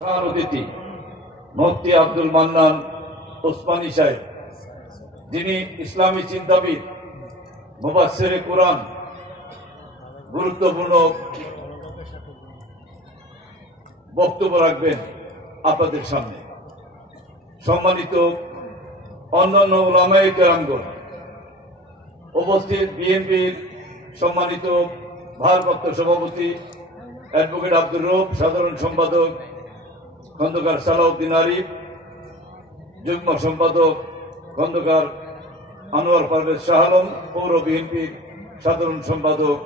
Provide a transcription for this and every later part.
অতিথি মুফতি আব্দুল মান্নান ওসমানী সাহেব, যিনি ইসলামী চিন্তাবিদ, মুফাসসিরে কুরআন, গুরুত্বপূর্ণ বক্তব্য রাখবেন আপনাদের সামনে। সম্মানিত অন্যান্য উলামায়ে কেরামগণ, উপস্থিত বিএনপির সম্মানিত ভারপ্রাপ্ত সভাপতি অ্যাডভোকেট আব্দুর রউফ, সাধারণ সম্পাদক খন্দকার সালাউদ্দিন আরিফ, যুগ্ম সম্পাদক খন্দকার আনোয়ার পারভেজ শাহ আলম, পৌর বিএনপির সাধারণ সম্পাদক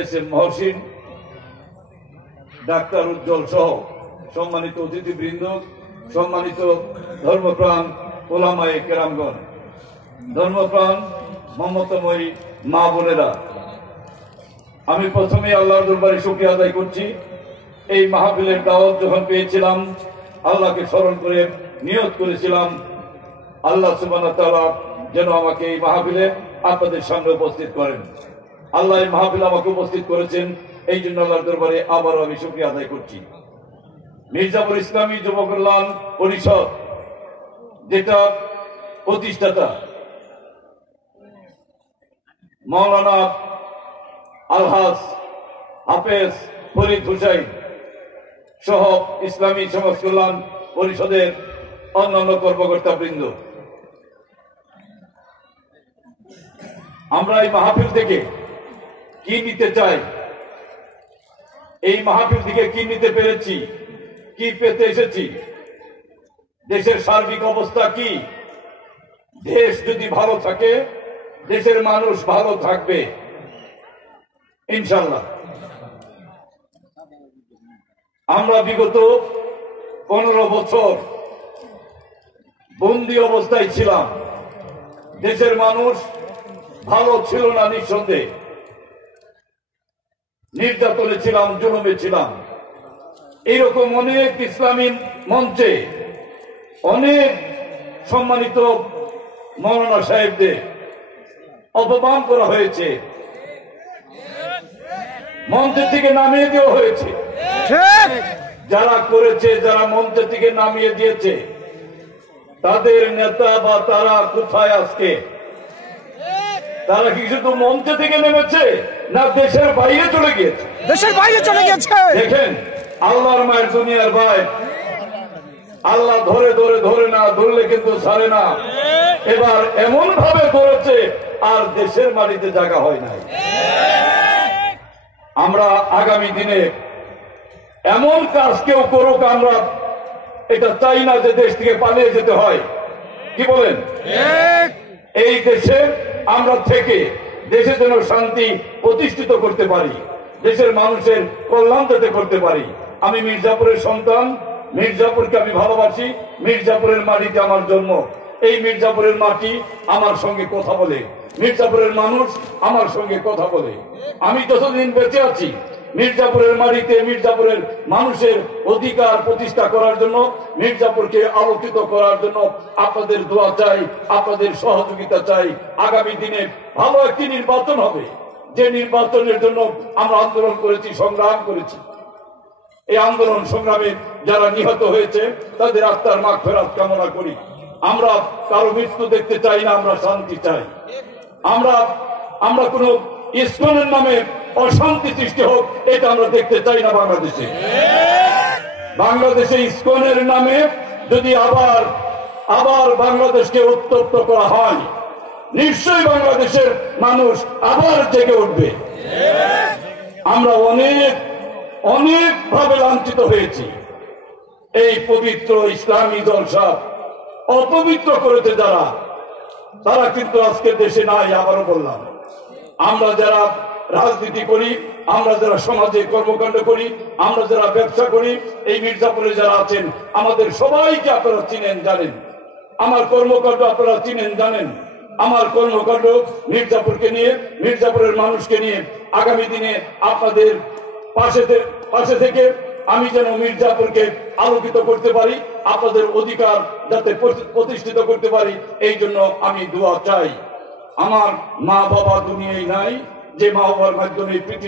এস এম মহসিন, ডাক্তার উজ্জ্বল সহ সম্মানিত অতিথিবৃন্দ, সম্মানিত ধর্মপ্রাণ উলামায়ে কেরামগণ, ধর্মপ্রাণ মমতাময়ী মা বোনেরা, আমি প্রথমে আল্লাহর দরবারে শুকরিয়া আদায় করছি। এই মাহফিলের দাওয়াত যখন পেয়েছিলাম, আল্লাহকে স্মরণ করে নিয়ত করেছিলাম আল্লাহ সুবহানাহু ওয়া তাআলা যেন আমাকে এই মাহফিলে আপনাদের সামনে উপস্থিত করেন। আল্লাহ এই মাহফিলে আমাকে উপস্থিত করেছেন, এই জন্য আল্লাহর দরবারে আবারও আমি শুকরিয়া আদায় করছি। মির্জাপুর ইসলামী যুব কল্যাণ পরিষদ, যেটা প্রতিষ্ঠাতা মাওলানা আলহাজ হাফেজ ফরিদ হুসাইন সহ ইসলামী সমাজ কল্যাণ পরিষদের অন্যান্য কর্মকর্তা বৃন্দ, আমরা এই মাহফিল থেকে কি নিতে চাই, এই মাহফিল থেকে কি নিতে পেরেছি, কি পেতে এসেছি, দেশের সার্বিক অবস্থা কি, দেশ যদি ভালো থাকে দেশের মানুষ ভালো থাকবে ইনশাআল্লাহ। আমরা বিগত 15 বছর বন্দী অবস্থায় ছিলাম, দেশের মানুষ ভালো ছিল না, নিঃসন্দেহে নির্যাতনে ছিলাম, জুলুমে ছিলাম। এইরকম অনেক ইসলামী মঞ্চে অনেক সম্মানিত মাওলানা সাহেবদের অপমান করা হয়েছে, মঞ্চের থেকে নামিয়ে দেওয়া হয়েছে। যারা করেছে, যারা মঞ্চের থেকে নামিয়ে দিয়েছে, তাদের নেতা বা তারা কোথায় আজকে? তারা কি শুধু মঞ্চ থেকে নেমেছে, না দেশের বাইরে চলে গিয়েছে? দেশের বাইরে চলে গেছে। দেখেন, আল্লাহর মায়ের দুনিয়ার ভাই, আল্লাহ ধরে ধরে ধরে না ধরলে কিন্তু ছাড়ে না। এবার এমন ভাবে ধরেছে আর দেশের মাটিতে জায়গা হয় নাই। আমরা আগামী দিনে এমন কাজ কেউ করুক, আমরা এটা চাই না যে দেশ থেকে পালিয়ে যেতে হয়। কি বলেন? এই দেশে আমরা থেকে দেশে যেন শান্তি প্রতিষ্ঠিত করতে পারি, দেশের মানুষের কল্যাণ যাতে করতে পারি। আমি মির্জাপুরের সন্তান, মির্জাপুরকে আমি ভালোবাসি, মির্জাপুরের মাটিতে আমার জন্ম। এই মির্জাপুরের মাটি আমার সঙ্গে কথা বলে, মির্জাপুরের মানুষ আমার সঙ্গে কথা বলে। আমি যতদিন বেঁচে আছি মির্জাপুরের মাটিতে মির্জাপুরের মানুষের অধিকার প্রতিষ্ঠা করার জন্য, মির্জাপুরকে আলোকিত করার জন্য আপনাদের দোয়া চাই, আপনাদের সহযোগিতা চাই। আগামী দিনে ভালো একটি নির্বাচন হবে, যে নির্বাচনের জন্য আমরা আন্দোলন করেছি, সংগ্রাম করেছি। এই আন্দোলন সংগ্রামে যারা নিহত হয়েছে তাদের আত্মার মাগফিরাত কামনা করি। আমরা কারো মৃত্যু দেখতে চাই না, আমরা শান্তি চাই। আমরা কোন ইসকনের নামে অশান্তি সৃষ্টি হোক, এটা আমরা দেখতে চাই না বাংলাদেশে। বাংলাদেশে ইসকনের নামে যদি আবার বাংলাদেশকে উত্তপ্ত করা হয়, নিশ্চয়ই বাংলাদেশের মানুষ আবার জেগে উঠবে। আমরা অনেক ভাবে লাঞ্ছিত হয়েছি। এই পবিত্র ইসলামী জলসা অপবিত্র করেছে যারা, তারা কিন্তু আজকে দেশে নাই। আবারও বললাম, আমরা যারা রাজনীতি করি, আমরা যারা সমাজে কর্মকাণ্ড করি, আমরা যারা ব্যবসা করি, এই মির্জাপুরে যারা আছেন, আমাদের সবাইকে আপনারা চিনেন, জানেন। আমার কর্মকাণ্ড আপনারা চিনেন, জানেন। আমার কর্মকাণ্ড মির্জাপুরকে নিয়ে, মির্জাপুরের মানুষকে নিয়ে। আগামী দিনে আপনাদের পাশে থেকে আমি যেন মির্জাপুরকে আলোকিত করতে পারি, আপনাদের অধিকার যাতে প্রতিষ্ঠিত করতে পারি, এই জন্য আমি দোয়া চাই। আমার মা বাবা দুনিয়ায় নাই, যে মা বাবার মাধ্যমে